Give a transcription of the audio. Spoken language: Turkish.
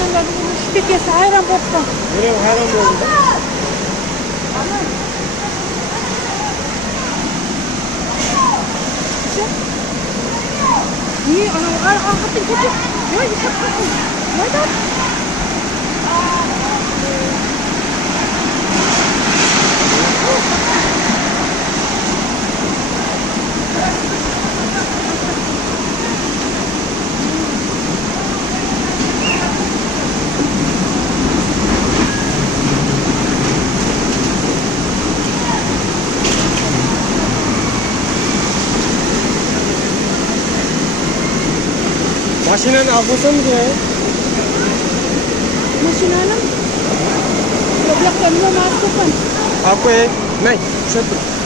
Vallahi bunun şiddet hayran koptum. Nereye hayran oldum? Niye? Arkasını kötü. Ya yıkak bakın. Neden? Maşinen almasam mı ya? Maşinanın. Yok yok, önüme maskefen. Aku eh, naik, satu.